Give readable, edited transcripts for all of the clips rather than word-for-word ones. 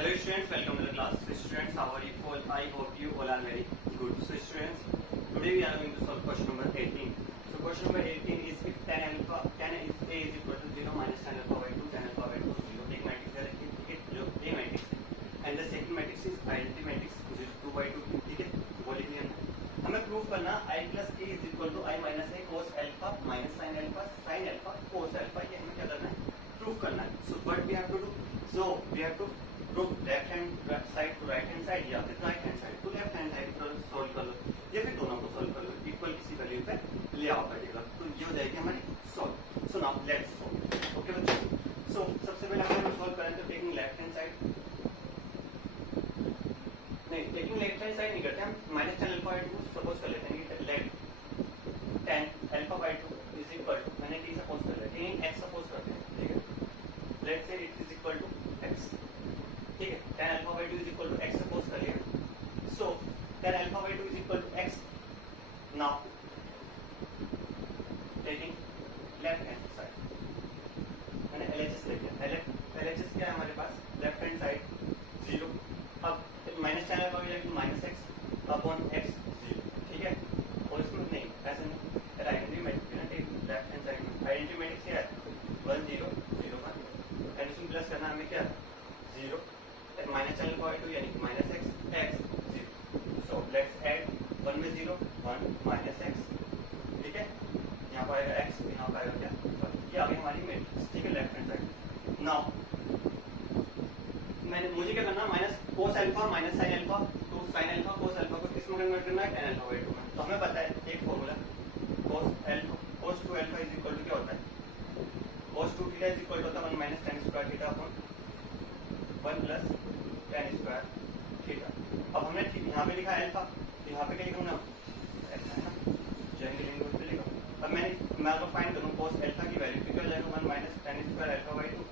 Hello students, welcome to the class. So students, how are you all? I hope you all are very good. So students, today we are going to solve question number 18. So question number 18 is if tan alpha, tan is a is equal to 0 minus tan alpha by 2, tan alpha by 2 0. एक matrix है, ठीक है, जो a matrix है, and the second matrix is identity matrix, which is 2 by 2, ठीक है, वो लिख लिया हमने. हमें प्रूव करना I plus a is equal to I minus a cos alpha minus sin alpha cos alpha, ये हमें क्या करना है? प्रूव करना है. So what we have to do? So we have to prove left hand side to right hand side या फिर right hand side to left hand side पर सोल्व कर लो या फिर दोनों को सोल्व कर लो, इक्वल किसी वैल्यू पे ले आओ कटेगा, तो ये हो जाएगी हमारी solve. So now let's solve. Okay बच्चों, सो सबसे पहले हम सोल्व करें तो टेकिंग लेफ्ट हैंड साइड, नहीं टेकिंग लेफ्ट हैंड साइड नहीं करते हम, minus ten alpha by 2 suppose कर लेते हैं. Let ten alpha by 2 is equal to, मैंने टी सपोज कर लिया, टेन एक्स सपोज करते हैं, ठीक है. Let's say it is equal to x, ठीक है. tan alpha by 2 is equal to x suppose कर लिया. So tan alpha by 2 is equal to x. Now taking left hand side, मैंने LHS ले लिया. LHS क्या है हमारे पास? Left hand side 0. अब minus tan alpha by 2 minus x upon x 0, ठीक है. और इसमें नहीं ऐसे नहीं, आइडेंटिटी मैट्रिक्स ना, टेकिंग लेफ्ट हैंड साइड में आइडेंटिटी मैट्रिक्स क्या है? 1 0 0 1, एंड इसमें प्लस करना हमें क्या 0 माइनस tan अल्फा बाई 2 यानी minus x 0. So let's add 1 में 0 1 माइनस x, ठीक है. यहाँ पर आएगा x, यहाँ पर आएगा क्या 1. ये आ गई हमारी मैट्रिक्स, ठीक है, लेफ्ट हैंड साइड. नाउ मुझे क्या करना, minus cos alpha minus sine alpha, तो साइन अल्फा कोस अल्फा को किस में कन्वर्ट करना है? tan अल्फा बाई 2 में. तो हमें पता है एक formula, cos 2 alpha is equal to क्या होता है? cos 2 theta is equal to होता है 1 minus tan square theta upon 1 plus tan square theta. अब हमने यहाँ पे लिखा अल्फा, तो यहाँ पे क्या लिखूंगा? ऐसा है ना, जाएंगे लेंगे उस पे लिखा. अब मैं अगर फाइंड करूँ cos अल्फा की वैल्यू, तो क्या हो जाएगा 1 minus tan square alpha by 2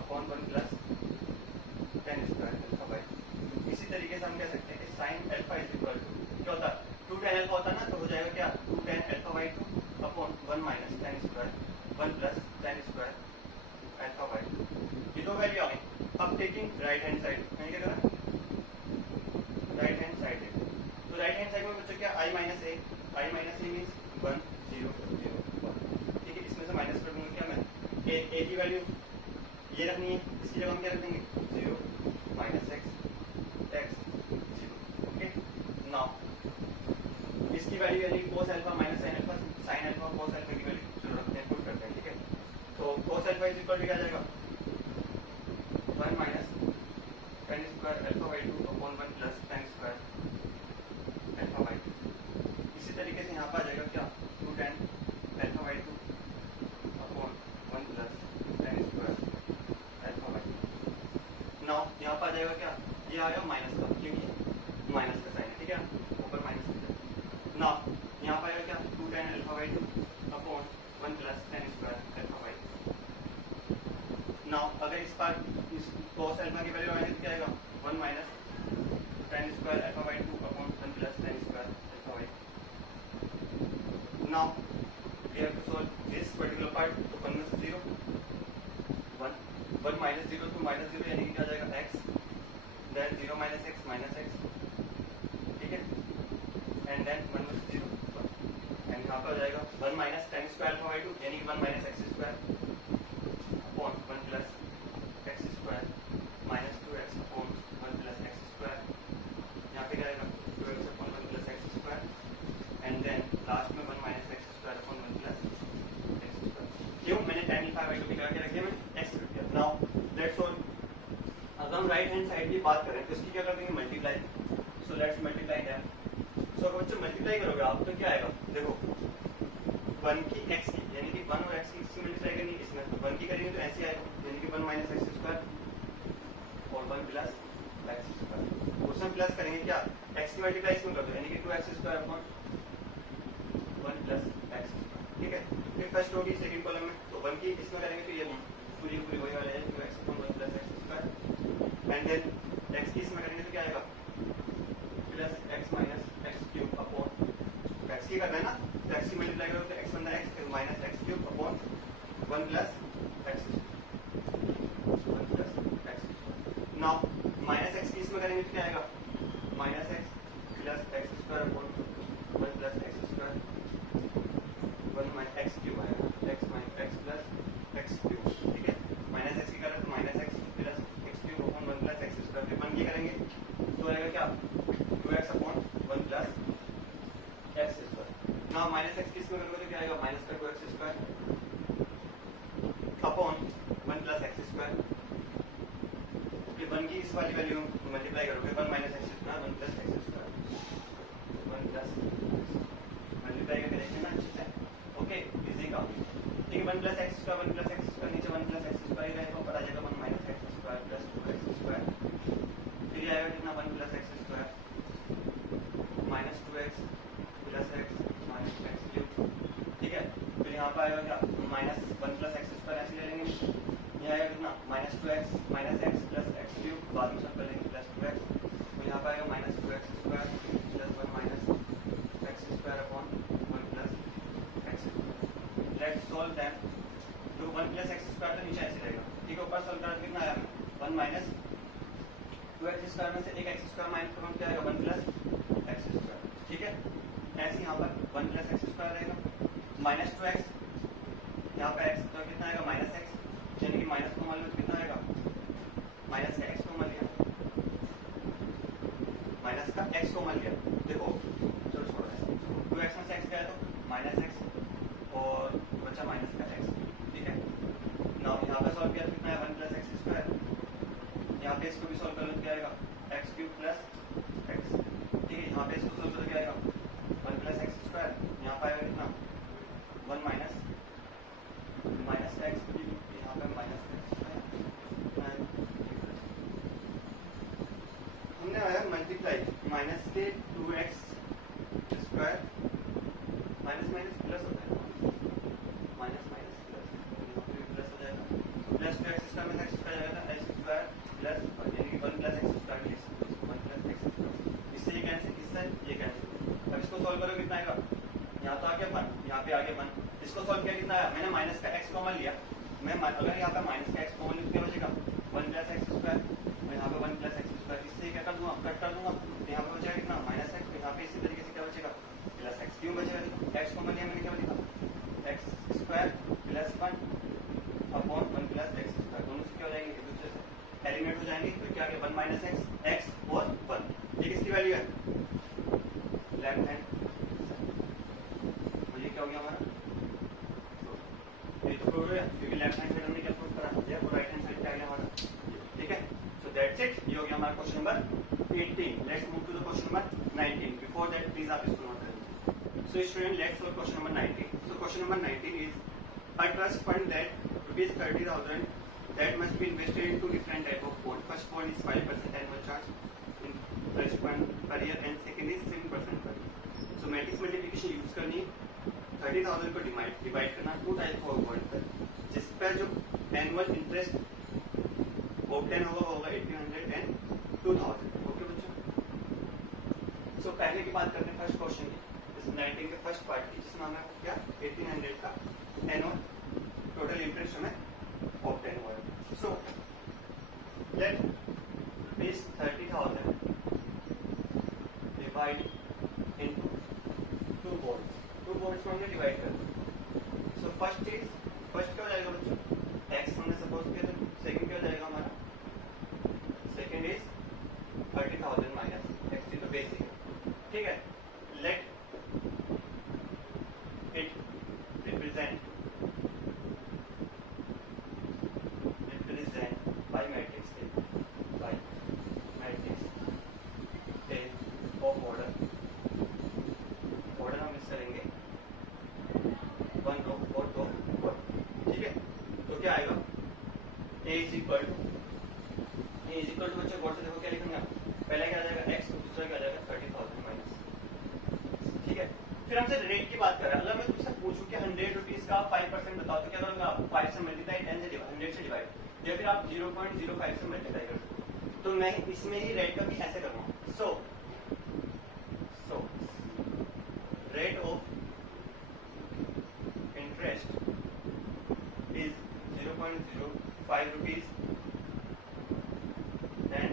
upon 1 plus tan square alpha by 2. इसी तरीके से हम कह सकते हैं कि sin alpha is equal to क्या होता है? 2 tan अल्फा होता है ना, तो हो जाएगा क्या 2 tan alpha by 2 upon 1 minus tan square 1 plus tan square alpha by 2. ये दो वैल्यू आ गई. अब टेकिंग राइट हैंड साइड, मैंने क्या करा? राइट हैंड साइड है, तो राइट हैंड साइड में बच्चों क्या i माइनस ए मीन्स 1 0 0 1, ठीक है. इसमें से माइनस कर दूंगा क्या मैं? ए की वैल्यू ये रखनी है, इसकी जगह हम क्या रखेंगे 0 माइनस x 0, ओके. नाउ इसकी वैल्यू यानी cos alpha minus sin alpha cos alpha की वैल्यू चलो रखते हैं, पुट करते हैं, ठीक है. तो cos alpha is equal to क्या आ जाएगा 1 minus tan square alpha by 2 upon 1 plus tan square alpha by 2. इसी तरीके से यहाँ पर आ जाएगा क्या 2 tan alpha by 2 upon 1 plus tan square alpha by 2. Now यहाँ पर आ जाएगा क्या, ये आएगा माइनस का, क्योंकि माइनस का साइन है, ठीक है, ऊपर माइनस का. नाउ यहाँ पर आएगा क्या 2 tan alpha by 2 upon 1 plus tan square alpha by 2. Now अगर इस बार इस cos अल्फा की वैल्यू आएगी तो क्या आएगा 1 minus tan square alpha by 2 upon 1 plus tan square alpha by 2. Now we have to solve this particular part. तो 1 में से 0 1 माइनस 0 तो माइनस 0 यानी कि क्या आ जाएगा x, देन 0 माइनस x, ठीक है, एंड देन 1 में से 0 1, एंड यहाँ पर आ जाएगा 1 minus tan square alpha by 2 यानी 1 minus x square upon 1 plus x square minus 2x upon 1 plus x square. यहाँ पे क्या आएगा 2x upon 1 plus x square, and then last में 1 minus x square upon 1 plus x square. क्यों मैंने tan alpha by 2 निकाल के रख दिया, मैंने x रख दिया. Now let's solve. अगर हम राइट हैंड साइड की बात करें तो इसकी क्या कर देंगे multiply. So let's multiply them. So अगर बच्चों मल्टीप्लाई करोगे आप तो क्या आएगा, देखो 1 की x की यानी कि 1 और x की इससे मल्टीप्लाई करनी है, इसमें तो 1 की करेंगे तो ऐसे आएगा यानी कि 1 माइनस x स्क्वायर और 1 प्लस x स्क्वायर. उसमें प्लस करेंगे क्या x की मल्टीप्लाई इसमें कर दो यानी कि 2x square upon 1 plus x square, ठीक है. फिर फर्स्ट रो की सेकंड कॉलम में तो 1 की इसमें करेंगे तो ये पूरी वही वाला है 2x upon 1 plus x square, and then x की इसमें करेंगे तो क्या आएगा plus x minus x cube upon x की करना है ना, तो x की मल्टीप्लाई करोगे तो x बनता है x फिर minus x cube upon 1 plus x 1 plus x now minus X की इसमें करेंगे तो क्या आएगा, minus X plus X square upon 1 plus X square 1 minus X cube आएगा, X minus X plus X cube, ठीक है। माइनस एक्स की करें तो minus X plus X cube upon 1 plus X square, फिर 1 की करेंगे तो आएगा क्या 2x upon 1 plus X square. Now minus X की इसमें करेंगे तो क्या आएगा, माइनस का 2x square upon 1 plus X square, ये 1 की इस वाली वैल्यू मल्टीप्लाई करोगे 1 minus x square 1 plus X square 1 plus multiply करके देखिए ना अच्छे से, ओके इजी काम, ठीक है। 1 plus X square 1 plus X square नीचे 1 प्लस एक्स स्क्वायर रहेगा, ऊपर आ जाएगा 1 minus x square plus 2x square, फिर ये आएगा कितना 1 plus X square minus 2x plus x minus X cube, ठीक है। फिर यहाँ पर आएगा क्या माइनस 1 प्लस एक्स स्क्वायर ऐसे ले लेंगे, ये आएगा कितना minus 2x minus X plus X cube, बाद में सब कर लेंगे प्लस 2x, तो यहाँ पर आएगा minus 2x square plus 1 minus x square upon 1 plus X square. Let's solve them, तो 1 प्लस एक्स स्क्वायर तो नीचे ऐसे रहेगा, ठीक है। ऊपर सॉल्व करा कितना आया 1 माइनस 2x स्क्वायर में से एक एक्स स्क्वायर माइनस करोगे क्या आएगा 1 प्लस एक्स स्क्वायर, ठीक है। ऐसे यहाँ पर 1 प्लस एक्स स्क्वायर रहेगा माइनस 2x, यहाँ पे एक्स तो कितना आएगा माइनस एक्स, यानी कि माइनस को मान लो तो कितना आएगा माइनस का एक्स को मान लिया, माइनस का एक्स को मान लिया, देखो चलो छोड़ो 2x में से एक्स गया तो माइनस एक्स और बचा माइनस का एक्स, ठीक है। नाउ यहाँ पे सॉल्व किया तो कितना है 1 प्लस एक्स स्क्वायर, यहाँ पे इसको भी सॉल्व कर लो तो क्या आएगा एक्स क्यूब प्लस एक्स, ठीक है। यहाँ पे इसको सॉल्व करो क्या आएगा 1 प्लस एक्स स्क्वायर, यहाँ पे आएगा कितना 1 माइनस माइनस का एक्स क्यूब, यहाँ पे माइनस का एक्स हमने आया मल्टीप्लाई माइनस के 2x square minus minus plus हो जाएगा, माइनस माइनस प्लस प्लस हो जाएगा, प्लस 2x स्क्वायर में एक्स स्क्वायर जाएगा एक्स स्क्वायर प्लस यानी कि 1 प्लस एक्स स्क्वायर के 1 प्लस एक्स स्क्वायर, इससे ये कैंसिल, इससे ये कैंसिल। अब इसको सॉल्व करो कितना आएगा, यहाँ तो आ गया 1, यहाँ पे आ गया 1, इसको सॉल्व किया कितना आया, मैंने माइनस का एक्स कॉमन लिया, मैं अगर यहाँ पे माइनस का एक्स कॉमन लिया क्या बचेगा 1 प्लस एक्स स्क्वायर, मैं यहाँ पे 1 प्लस एक्स स्क्वायर, इससे क्या कर दूंगा कट कर दूंगा, तो यहाँ पे बचेगा कितना माइनस एक्स, यहाँ पे इसी तरीके से क्या बचेगा प्लस एक्स, क्यों बचेगा एक्स कॉमन लिया मैंने क्या लिखा x square plus 1 upon 1 plus X square, दोनों से क्या हो जाएंगे एक दूसरे से एलिमिनेट हो जाएंगे, तो क्या आ गया 1 माइनस एक्स एक्स और 1, ये किसकी वैल्यू है लेफ्ट हैंड, तो ये क्या हो गया हमारा, ये तो प्रूव है क्योंकि लेफ्ट हैंड साइड हमने क्या प्रूव करा ये और राइट हैंड साइड क्या आ गया हमारा, ठीक है। सो दैट्स इट, ये हो गया हमारा question number 18। Let's move to the question number 19। Before that please आप इसको नोट करें। So student let's solve question number 19। So question number 19 is a trust fund that rupees 30,000 that must be invested in two different type of bond. First bond is 5% annual charge in trust fund per year and second is 7% per year. So matrix multiplication use करनी 30,000 को divide करना to type of bond पर, जिस पर जो annual interest obtain होगा 1800 and 2000, okay बच्चों। सो पहले की बात करते हैं फर्स्ट क्वेश्चन की, इस 19 के फर्स्ट पार्ट की, जिसमें हमें क्या 1800 का एनुअल टोटल इंटरेस्ट हमें ऑब्टेन हुआ है। So let rupees 30,000 divide into two bonds में हमने डिवाइड कर दिया। सो फर्स्ट क्या हो जाएगा बच्चों एक्स हमने सपोज किया, तो सेकंड क्या हो जाएगा हमारा, सेकंड इज 30,000 माइनस एक्स, तो बेसिक है, ठीक है। Let it represent by matrix A of order हम मिस करेंगे 1 रो और 2 रो, ठीक है। तो क्या आएगा A इज इक्वल टू बच्चों बोर्ड से देखो क्या लिखेंगे, पहले क्या आ जाएगा x, दूसरा क्या आ जाएगा 30,000 माइनस, ठीक है। फिर हमसे रेट की बात कर रहे हैं, अगर मैं तुमसे पूछूं कि 100 रुपीज का 5% बताओ तो क्या करोगे आप, 5 से मल्टीप्लाई 10 से 100 से डिवाइड, या फिर आप 0.05 से मल्टीप्लाई कर सकते हो। तो मैं इसमें ही रेट का भी ऐसे करूंगा। So rate of interest is 0.05 rupees and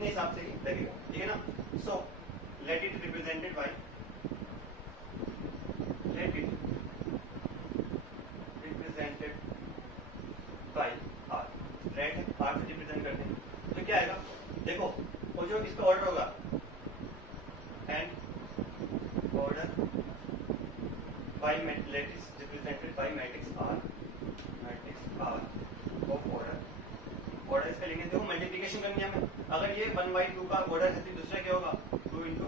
उतने हिसाब से ही लगेगा, ठीक है ना। So let it represented by r, let r से रिप्रेजेंट करते हैं तो क्या आएगा, देखो वो जो इसका ऑर्डर होगा and order by let is represented by matrix r of order इसका लिखेंगे, देखो मल्टीप्लिकेशन करनी है हमें, अगर ये 1/2 का ऑर्डर है तो दूसरा क्या होगा 2 इंटू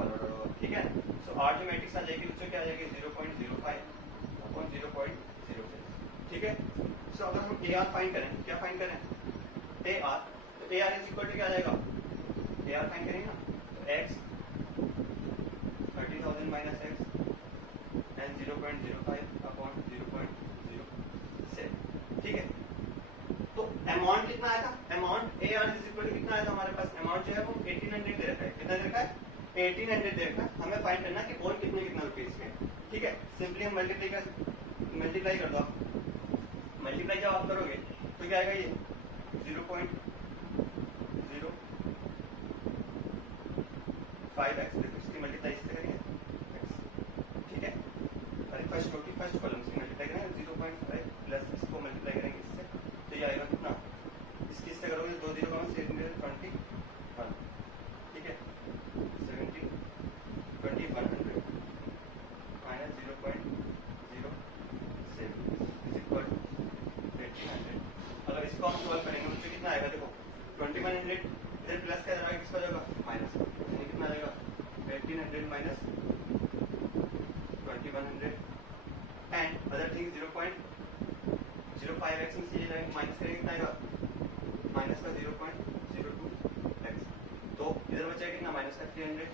ऑर्डर होगा, ठीक है। सो आर जो मैट्रिक्स आ जाएगी उससे क्या आ जाएगी 0.05 अपॉन 0.05, ठीक है। सो अगर हम ए आर फाइंड करें, क्या फाइंड करें ए आर, तो a r is equal to क्या आ जाएगा, ए आर फाइंड करेंगे ना तो x 30,000 minus x and 0.05 upon 0.07, ठीक है। तो अमाउंट कितना आया था, amount a r is equal to कितना आया था हमारे पास, अमाउंट जो है वो 1800 दे रखा है, कितना दे रखा है 1800 दे रखा है, हमें फाइंड करना है कि और कितने रुपीज के, ठीक है। सिंपली हम मल्टीप्लाई कर दो, मल्टीप्लाई जब आप करोगे तो क्या आएगा ये 0.05x, देखो इसकी मल्टीप्लाई इससे करेंगे x, ठीक है। अरे फर्स्ट कॉलम से मल्टीप्लाई करेंगे 0.5 प्लस इसको मल्टीप्लाई करेंगे इससे तो ये आएगा कितना, इसकी इससे करोगे 2 0 21, ठीक है 70 2100 माइनस 0.07 इज इक्वल 1800। अगर इसको हम सॉल्व करेंगे तो कितना आएगा, देखो 2100 इधर प्लस का जाएगा, किसका जाएगा माइनस, यानी कितना आएगा 1800 minus 2100 and other thing 0.05x से ये माइनस करेंगे कितना आएगा माइनस का 0.02x, तो इधर बचेगा कितना माइनस का 300,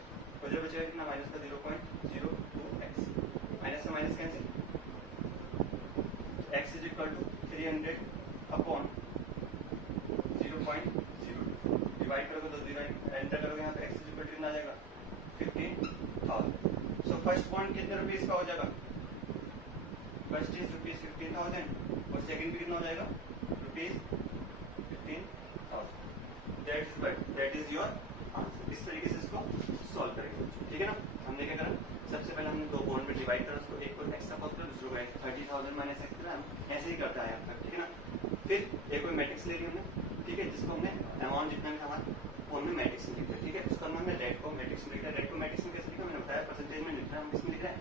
उधर बचेगा कितना माइनस का 0.02x, माइनस से minus cancel, x is equal to 300 upon 0.02 divide करोगे तो 0 एंटर करोगे यहाँ पे x इज इक्वल टू कितना आ जाएगा 15,000। सो फर्स्ट पॉइंट कितने रुपीज का हो जाएगा, फर्स्ट इज रुपीज 15,000 और सेकंड भी कितना हो जाएगा rupees 15,000, that is your answer. इस तरीके से इसको सॉल्व करेंगे, ठीक है ना। हमने क्या करा, सबसे पहले हमने दो पॉइंट में डिवाइड करा, उसको एक को एक्स्ट्रा पॉजिटिव दूसरे को 30,000 माइनस एक्स, ऐसे ही करता है आपका, ठीक है ना। फिर एक कोई मैट्रिक्स ले ली हमने, ठीक है, जिसको हमने अमाउंट जितना भी था वो हमने मैट्रिक्स में लिखा, ठीक है। उसका हमने रेट को मैट्रिक्स में लिखा, रेट को मैट्रिक्स में कैसे लिखा मैंने बताया, परसेंटेज में लिख रहा है, हम किसमें लिख रहे हैं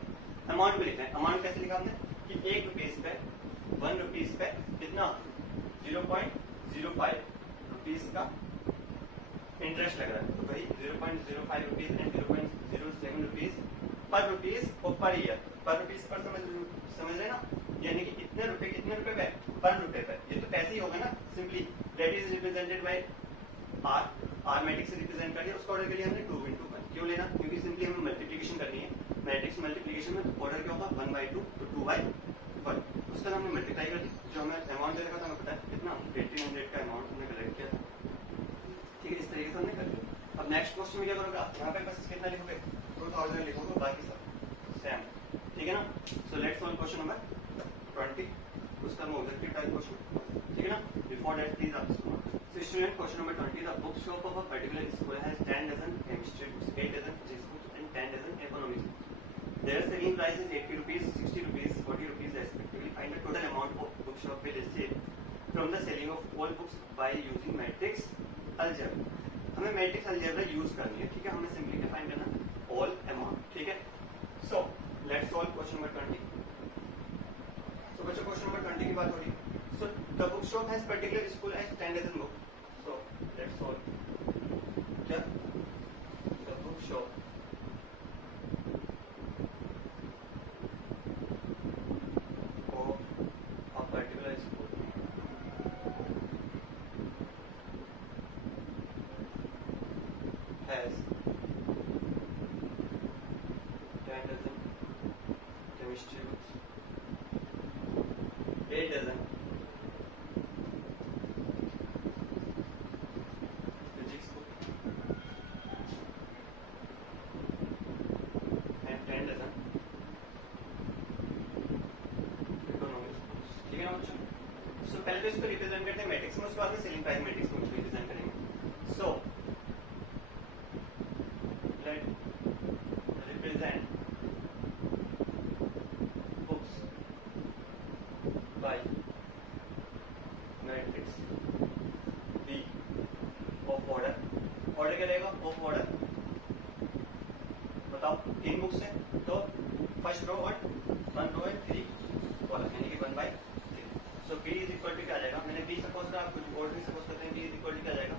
अमाउंट में लिख रहे हैं। अमाउंट कैसे लिखा हमने कि 1 रुपीज पे 1 रुपीज पे कितना 0.05 रुपीज का इंटरेस्ट लग रहा है, तो भाई 0.05 rupees and 0.07 rupees per rupees और पर ईयर, पर रुपीज पर समझ रहे ना, यानी कि कितने रुपए पे पर रुपए पे, ये तो ऐसे ही होगा ना simply, that is represented by r matrix से रिप्रेजेंट कर दिया, उसका ऑर्डर के लिए हमने 2 into 1 क्यों लेना, क्योंकि सिंपली हमें मल्टीप्लिकेशन करनी है, मैट्रिक्स मल्टीप्लिकेशन में ऑर्डर क्या होगा 1/2 तो 2/1, उसका हमने मल्टीप्लाई कर दी, जो हमें अमाउंट दे रखा था हमें पता है कितना 1800 का अमाउंट हमने कलेक्ट किया था, ठीक है। इस तरीके से हमने कर दिया। अब नेक्स्ट क्वेश्चन में क्या करोगे आप, यहाँ पे बस कितना लिखोगे 2000 लिखोगे, बाकी सब सेम, ठीक है ना। सो लेट्स सॉल्व क्वेश्चन नंबर 20, उसका ऑब्जेक्टिव टाइप क्वेश्चन, ठीक है ना। बिफोर दैट प्लीज आप इसको, so student question number 20, the bookshop of a particular school has 10 dozen chemistry books, 8 dozen physics books and 10 dozen economics books. Their selling price is 80 rupees, 60 rupees, 40 rupees respectively. Find the total amount of bookshop will receive from the selling of all books by using matrix algebra. हमें matrix algebra use करनी है, ठीक है। हमें simply क्या find करना all amount, ठीक है। So let's solve question number 20। So बच्चों क्वेश्चन नंबर 20 की बात हो रही है। So the book shop has particular school has 10 dozen book, so let's solve क्या the book shop of a particular school has 10 dozen chemistry books, 8 dozen physics book and 10 dozen economics books, ठीक है ना बच्चों। सो पहले तो इसको represent करते हैं मैट्रिक्स में, उसके बाद में सेलिंग प्राइस मैट्रिक्स में रिप्रेजेंट करेंगे। So let represent books by matrix b of order, order क्या रहेगा ऑफ ऑर्डर, बताओ 3 बुक्स है तो फर्स्ट रो और 1 रो एंड 3 कॉलम यानी कि 1/3। सो बी इज इक्वल टू क्या आ जाएगा, मैंने बी सपोज करा, कुछ और भी सपोज करते हैं, बी इज इक्वल टू क्या आ जाएगा,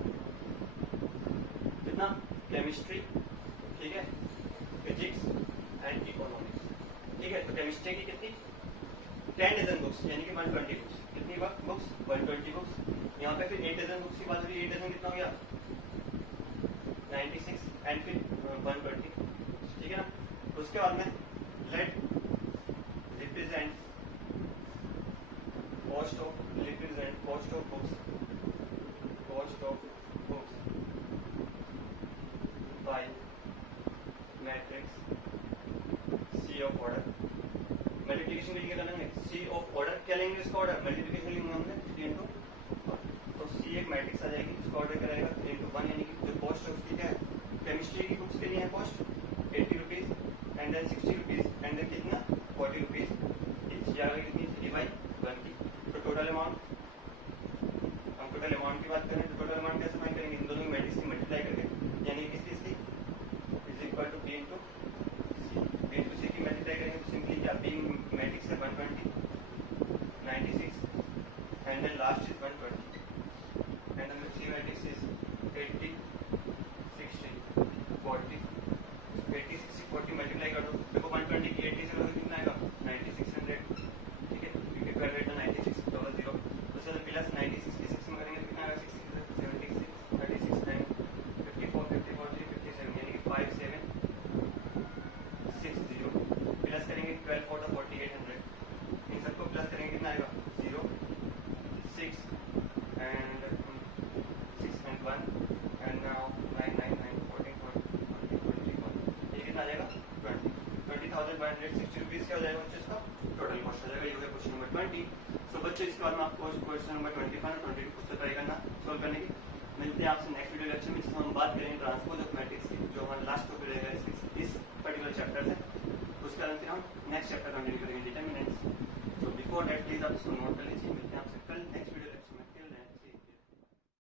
कितना, केमिस्ट्री, ठीक है, फिजिक्स एंड इकोनॉमिक्स, ठीक है। तो केमिस्ट्री की कितनी 10 डजन बुक्स यानी कि 120 बुक्स, कितनी बुक्स 120 बुक्स। यहाँ पे फिर 8 डजन बुक्स की बात हुई, 8 डजन कितना हो गया 96 एंड फिर 120, ठीक है ना। उसके बाद में let represent cost of books by matrix c of order. Multiplication के लिए क्या लेंगे, सी ऑफ ऑर्डर, क्या लेंगे इसका ऑर्डर, मल्टीप्लिकेशन लेंगे हमने 3 इंटू, तो सी एक मैट्रिक्स आ जाएगी, इसका ऑर्डर क्या रहेगा 3 इंटू 1, यानी कि जो कॉस्ट है उसकी क्या है, केमिस्ट्री की बुक्स के लिए है cost 80 rupees and then 60 rupees and then कितना 40 रुपीज, कितनी 3/1 की। तो टोटल अमाउंट, हम टोटल अमाउंट की बात करें तो टोटल अमाउंट कैसे फाइंड करेंगे, इन दोनों की मैट्रिक्स की मल्टीप्लाई करके, यानी कि किसकी is equal to B into C की मल्टीप्लाई करेंगे तो सिंपली क्या, बी मैट्रिक्स है 120 96 and then last is 120 and then c matrix is 80 60 40, 80 60 40 multiply कर दो, देखो 120 की 80 से कितना आएगा 9600, ठीक है, क्योंकि कर रेट 96 डबल 0, तो चलो प्लस 96 की 6 में करेंगे तो कितना आएगा 76 36 9 54 54 57 यानी कि 5760, प्लस करेंगे 12 4 4800, इन सबको प्लस करेंगे कितना आएगा 0 6 एंड 1 एंड नाउ 9 9 9 14 21, ये कितना आ जाएगा 20,160 रुपीज क्या हो जाएगा बच्चों, इसका टोटल कॉस्ट हो जाएगा। ये हो गया क्वेश्चन नंबर 20। सो बच्चों इसके बाद में आपको क्वेश्चन नंबर 21 और 22 खुद से ट्राई करना सोल्व करने की। मिलते हैं आपसे नेक्स्ट वीडियो लेक्चर में, जिसमें हम बात करेंगे ट्रांसपोज ऑफ मैट्रिक्स की, जो हमारा लास्ट टॉपिक रहेगा इस पर्टिकुलर चैप्टर से। उसके बाद फिर हम नेक्स्ट चैप्टर कंटिन्यू करेंगे determinants. So before that please आप इसको नोट कर लीजिए। मिलते हैं